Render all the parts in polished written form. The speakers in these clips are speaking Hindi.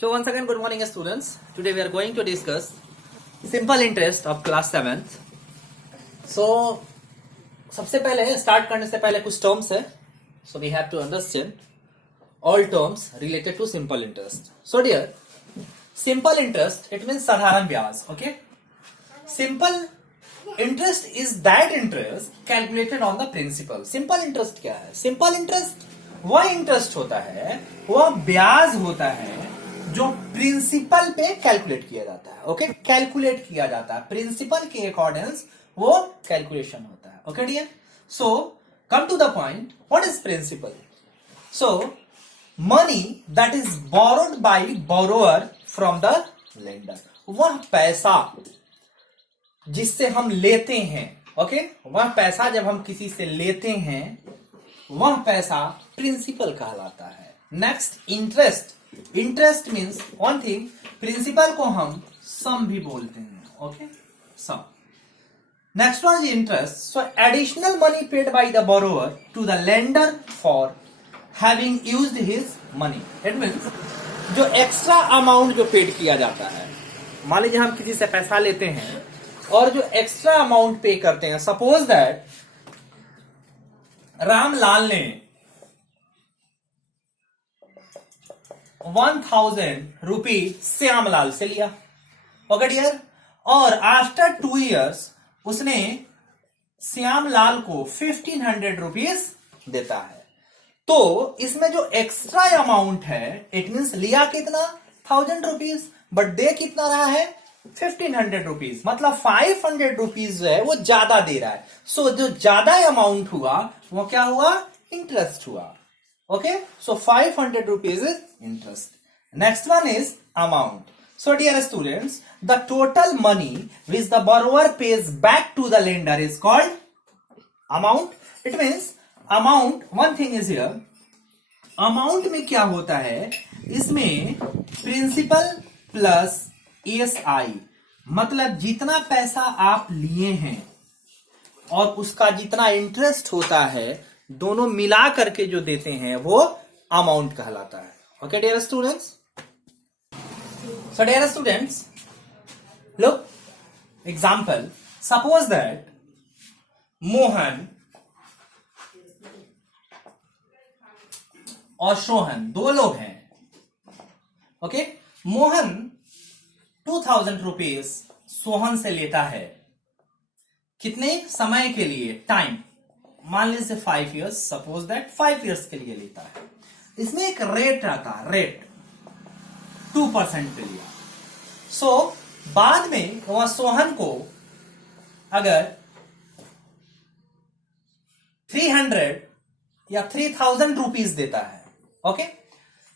So once again, good morning students. Today we are going to discuss simple interest of class 7th. So सबसे पहले स्टार्ट करने से पहले कुछ टर्म्स है. So we have to understand all terms related to simple interest. So dear, simple interest it means साधारण ब्याज. Okay. Simple interest is that interest calculated on the principal. Simple interest क्या है? Simple interest वह इंटरेस्ट होता है, वह ब्याज होता है जो प्रिंसिपल पे कैलकुलेट किया जाता है. ओके, कैलकुलेट किया जाता है प्रिंसिपल के अकॉर्डिंग, वो कैलकुलेशन होता है. Okay dear, so come to the point. What is principal? So money that is borrowed by borrower from the lender. वह पैसा जिससे हम लेते हैं, ओके, वह पैसा जब हम किसी से लेते हैं, वह पैसा प्रिंसिपल कहलाता है. Next, interest. Interest means one thing, principal को हम सम भी बोलते हैं. Okay, sum. Next one is interest. So additional money paid by the borrower to the lender for having used his money. It means जो एक्स्ट्रा अमाउंट जो पेड किया जाता है, मान लीजिए हम किसी से पैसा लेते हैं और जो एक्स्ट्रा अमाउंट पे करते हैं, सपोज दैट रामलाल ने 1000 रुपीज श्यामलाल से लिया. ओके डियर, और आफ्टर 2 years उसने श्यामलाल को 1500 रुपीज देता है. तो इसमें जो एक्स्ट्रा अमाउंट है, इट मीन्स लिया कितना 1000 रुपीज, बट दे कितना रहा है 1500 रुपीज, मतलब 500 रुपीज जो है वो ज्यादा दे रहा है. सो जो ज्यादा अमाउंट हुआ वो क्या हुआ? इंटरेस्ट हुआ. Okay, so 500 rupees is interest. Next one is amount. So dear students, the total money which the borrower pays back to the lender is called amount. It means amount, one thing is here, amount में क्या होता है, इसमें प्रिंसिपल प्लस ESI, मतलब जितना पैसा आप लिए हैं और उसका जितना इंटरेस्ट होता है, दोनों मिला करके जो देते हैं वो अमाउंट कहलाता है. Okay dear students, so dear students, look example. Suppose that Mohan और सोहन दो लोग हैं. ओके, मोहन 2000 रुपीज सोहन से लेता है. कितने समय के लिए? टाइम, मान लीजिए 5 years. सपोज दैट 5 years के लिए लेता है. इसमें एक रेट आता है, रेट 2% पे लिया. सो बाद में वह सोहन को अगर 300 या 3000 रुपीज देता है. ओके,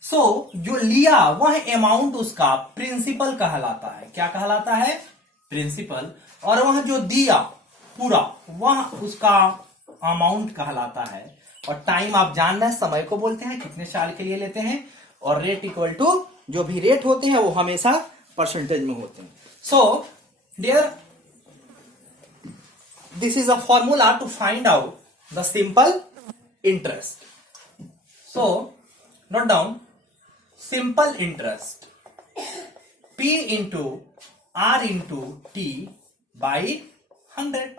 सो जो लिया वह अमाउंट उसका प्रिंसिपल कहलाता है. क्या कहलाता है? प्रिंसिपल. और वह जो दिया पूरा वह उसका अमाउंट कहलाता है. और टाइम आप जान रहे हैं, समय को बोलते हैं, कितने साल के लिए लेते हैं. और रेट इक्वल टू, जो भी रेट होते हैं वो हमेशा परसेंटेज में होते हैं. So dear, this is a formula to find out the simple interest. So note down, simple interest P into R into T by 100.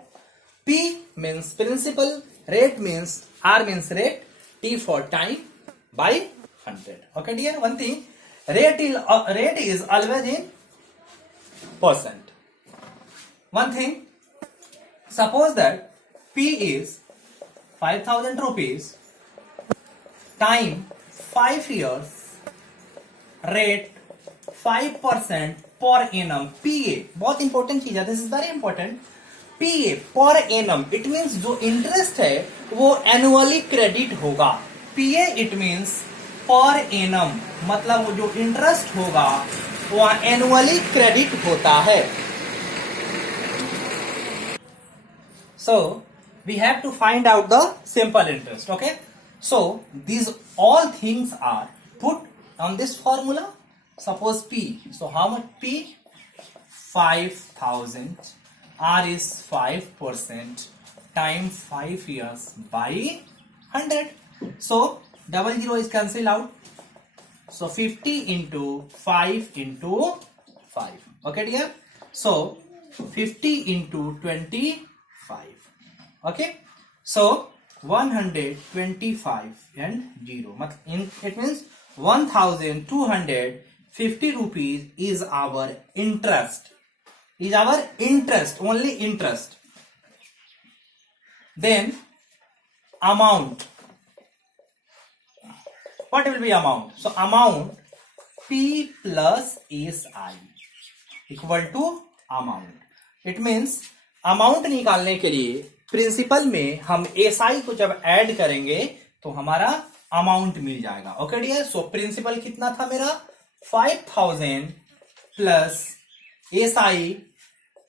P means principal, rate means R means rate, T for time by 100. Okay dear, one thing, rate is always in percent. One thing, suppose that P is 5000 rupees, time 5 years, rate 5% per annum. PA बहुत इंपॉर्टेंट चीज है, this is very important. PA per annum, it means जो इंटरेस्ट है वो एनुअली क्रेडिट होगा. PA it means per annum, मतलब वो जो इंटरेस्ट होगा वो एनुअली क्रेडिट होता है. So we have to find out the simple interest. Okay, so these all things are put on this formula. Suppose P, so how much P? 5000. R is 5%, time 5 years by 100. So 00 is cancelled out. So 50 into 5 into 5. Okay, dear? So 50 into 25. Okay? So 125 and 0. It means 1250 rupees is our interest. Is our interest, only interest. Then amount. What will be amount? So amount P plus SI equal to amount. It means amount निकालने के लिए प्रिंसिपल में हम SI को जब ऐड करेंगे तो हमारा अमाउंट मिल जाएगा. Okay dear. सो प्रिंसिपल कितना था मेरा? 5000 plus SI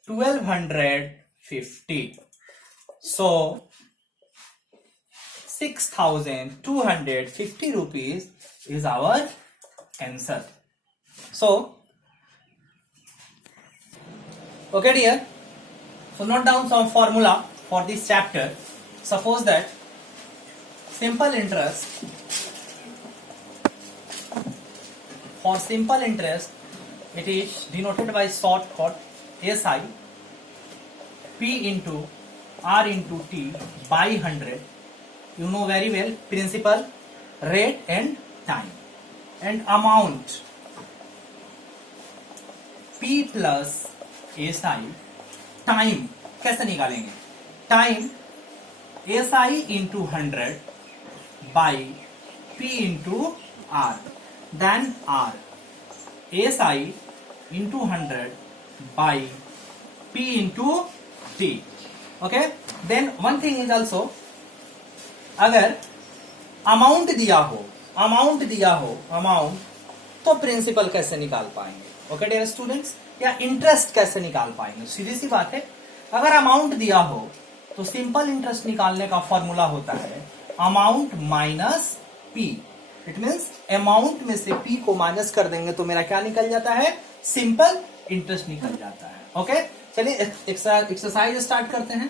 1250. So 6250 rupees is our answer. So okay dear, so note down some formula for this chapter. Suppose that simple interest, for simple interest it is denoted by short cut SI P into R into T by 100. You know very well principal, rate and time. And amount P plus SI. Time कैसे निकालेंगे? Time SI into 100 by P into R. Then R SI into 100 by P into T. Okay. Then one thing is also, अगर अमाउंट दिया हो अमाउंट, तो प्रिंसिपल कैसे निकाल पाएंगे? Okay dear students. या इंटरेस्ट कैसे निकाल पाएंगे? सीधी सी बात है, अगर अमाउंट दिया हो तो सिंपल इंटरेस्ट निकालने का फॉर्मूला होता है amount minus P. It means amount में से पी को माइनस कर देंगे तो मेरा क्या निकल जाता है? सिंपल इंटरेस्ट निकल जाता है. ओके. चलिए एक्सरसाइज स्टार्ट करते हैं.